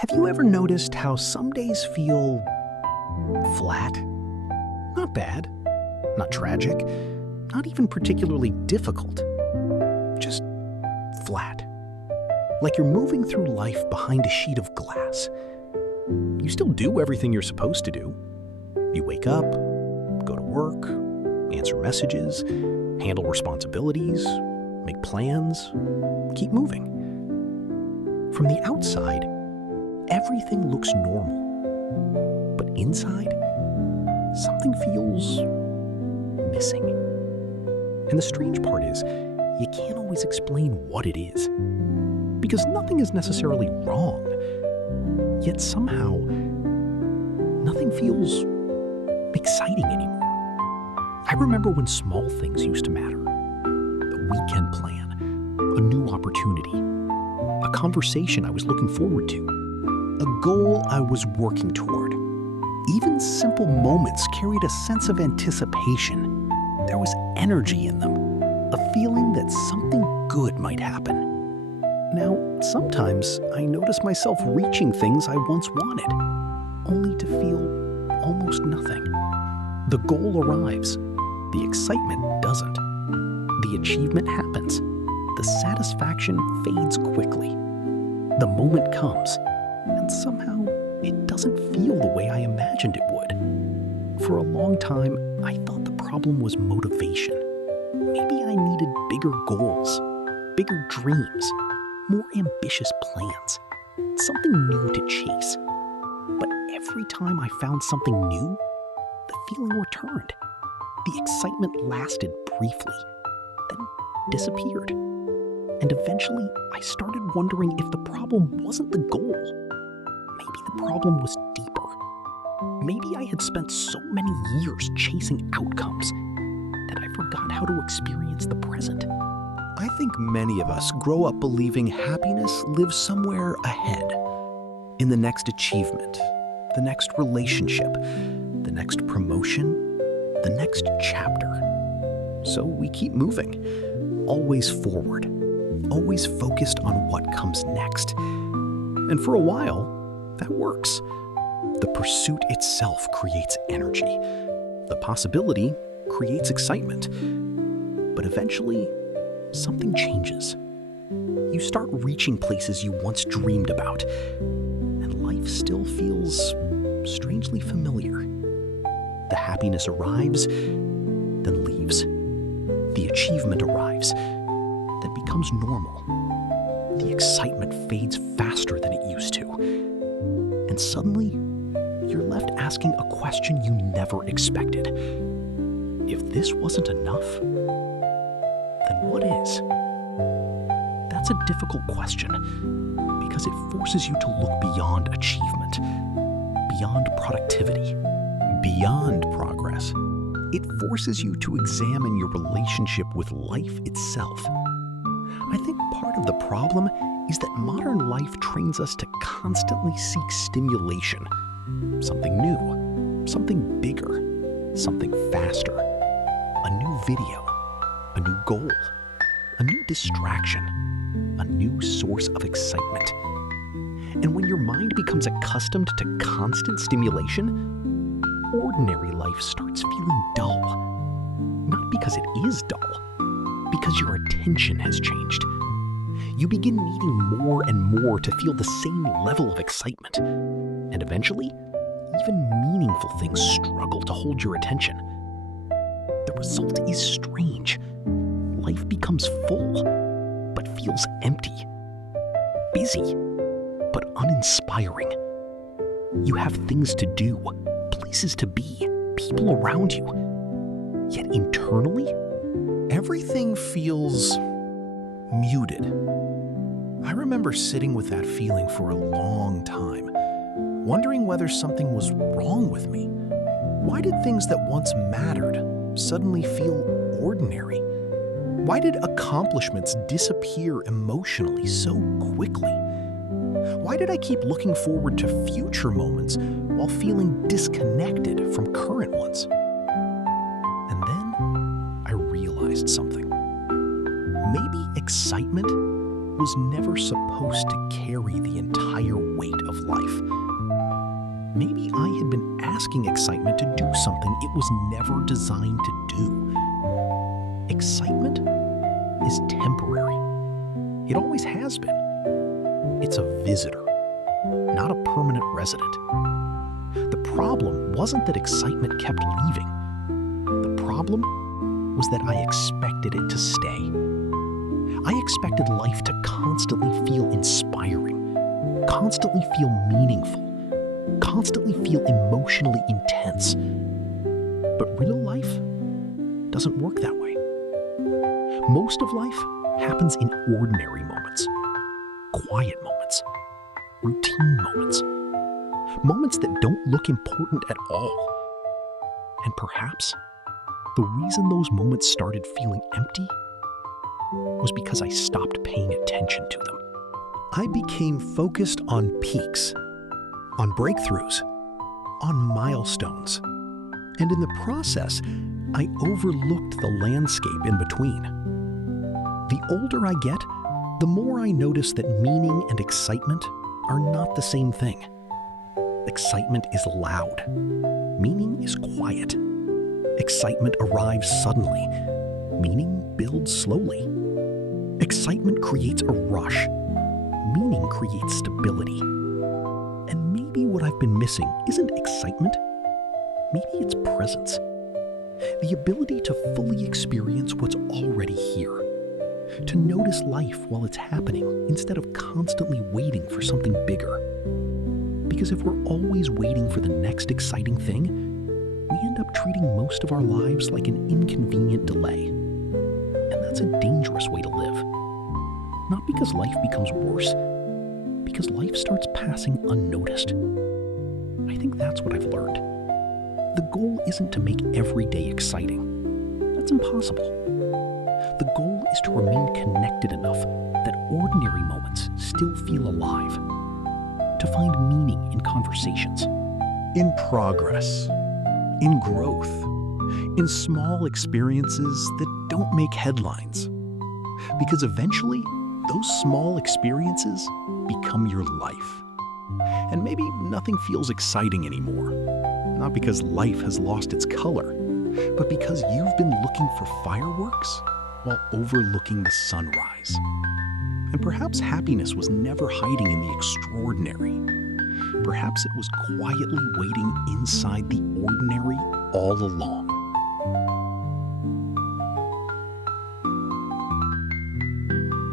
Have you ever noticed how some days feel flat? Not bad, not tragic, not even particularly difficult. Just flat. Like you're moving through life behind a sheet of glass. You still do everything you're supposed to do. You wake up, go to work, answer messages, handle responsibilities, make plans, keep moving. From the outside, everything looks normal. But inside, something feels missing. And the strange part is, you can't always explain what it is. Because nothing is necessarily wrong. Yet somehow, nothing feels exciting anymore. I remember when small things used to matter. A weekend plan, a new opportunity, a conversation I was looking forward to, a goal I was working toward. Even simple moments carried a sense of anticipation. There was energy in them, a feeling that something good might happen. Now, sometimes I notice myself reaching things I once wanted, only to feel almost nothing. The goal arrives, the excitement doesn't. The achievement happens, the satisfaction fades quickly. The moment comes, and somehow it doesn't feel the way I imagined it would. For a long time, I thought the problem was motivation. Maybe I needed bigger goals, bigger dreams, more ambitious plans, something new to chase. But every time I found something new, the feeling returned. The excitement lasted briefly, then disappeared. And eventually, I started wondering if the problem wasn't the goal. Maybe the problem was deeper. Maybe I had spent so many years chasing outcomes that I forgot how to experience the present. I think many of us grow up believing happiness lives somewhere ahead. In the next achievement, the next relationship, the next promotion, the next chapter. So we keep moving, always forward, always focused on what comes next. And for a while, that works. The pursuit itself creates energy. The possibility creates excitement. But eventually, something changes. You start reaching places you once dreamed about, and life still feels strangely familiar. The happiness arrives, then leaves. The achievement arrives, then becomes normal. The excitement fades faster than it used to. And suddenly, you're left asking a question you never expected. If this wasn't enough, then what is? That's a difficult question because it forces you to look beyond achievement, beyond productivity, beyond progress. It forces you to examine your relationship with life itself. I think part of the problem is that modern life trains us to constantly seek stimulation. Something new, something bigger, something faster, a new video, a new goal, a new distraction, a new source of excitement. And when your mind becomes accustomed to constant stimulation, ordinary life starts feeling dull. Not because it is dull, because your attention has changed. You begin needing more and more to feel the same level of excitement. And eventually, even meaningful things struggle to hold your attention. The result is strange. Life becomes full, but feels empty. Busy, but uninspiring. You have things to do, places to be, people around you. Yet internally, Everything feels muted. I remember sitting with that feeling for a long time, wondering whether something was wrong with me. Why did things that once mattered suddenly feel ordinary? Why did accomplishments disappear emotionally so quickly? Why did I keep looking forward to future moments while feeling disconnected from current ones? And then I realized something. Maybe excitement was never supposed to carry the entire weight of life. maybe I had been asking excitement to do something it was never designed to do. Excitement is temporary. It always has been. It's a visitor, not a permanent resident. The problem wasn't that excitement kept leaving. The problem was that I expected it to stay. I expected life to constantly feel inspiring, constantly feel meaningful, constantly feel emotionally intense. But real life doesn't work that way. Most of life happens in ordinary moments, quiet moments, routine moments, moments that don't look important at all. And perhaps the reason those moments started feeling empty was because I stopped paying attention to them. I became focused on peaks, on breakthroughs, on milestones. And in the process, I overlooked the landscape in between. The older I get, the more I notice that meaning and excitement are not the same thing. Excitement is loud. Meaning is quiet. Excitement arrives suddenly. Meaning builds slowly. Excitement creates a rush. Meaning creates stability. And maybe what I've been missing isn't excitement. Maybe it's presence. The ability to fully experience what's already here. To notice life while it's happening instead of constantly waiting for something bigger. Because if we're always waiting for the next exciting thing, we end up treating most of our lives like an inconvenient delay. And that's a dangerous way to live. Not because life becomes worse, because life starts passing unnoticed. I think that's what I've learned. The goal isn't to make every day exciting. That's impossible. The goal is to remain connected enough that ordinary moments still feel alive. To find meaning in conversations, in progress, in growth, in small experiences that don't make headlines. Because eventually, those small experiences become your life. And maybe nothing feels exciting anymore. Not because life has lost its color, but because you've been looking for fireworks while overlooking the sunrise. And perhaps happiness was never hiding in the extraordinary. Perhaps it was quietly waiting inside the ordinary all along.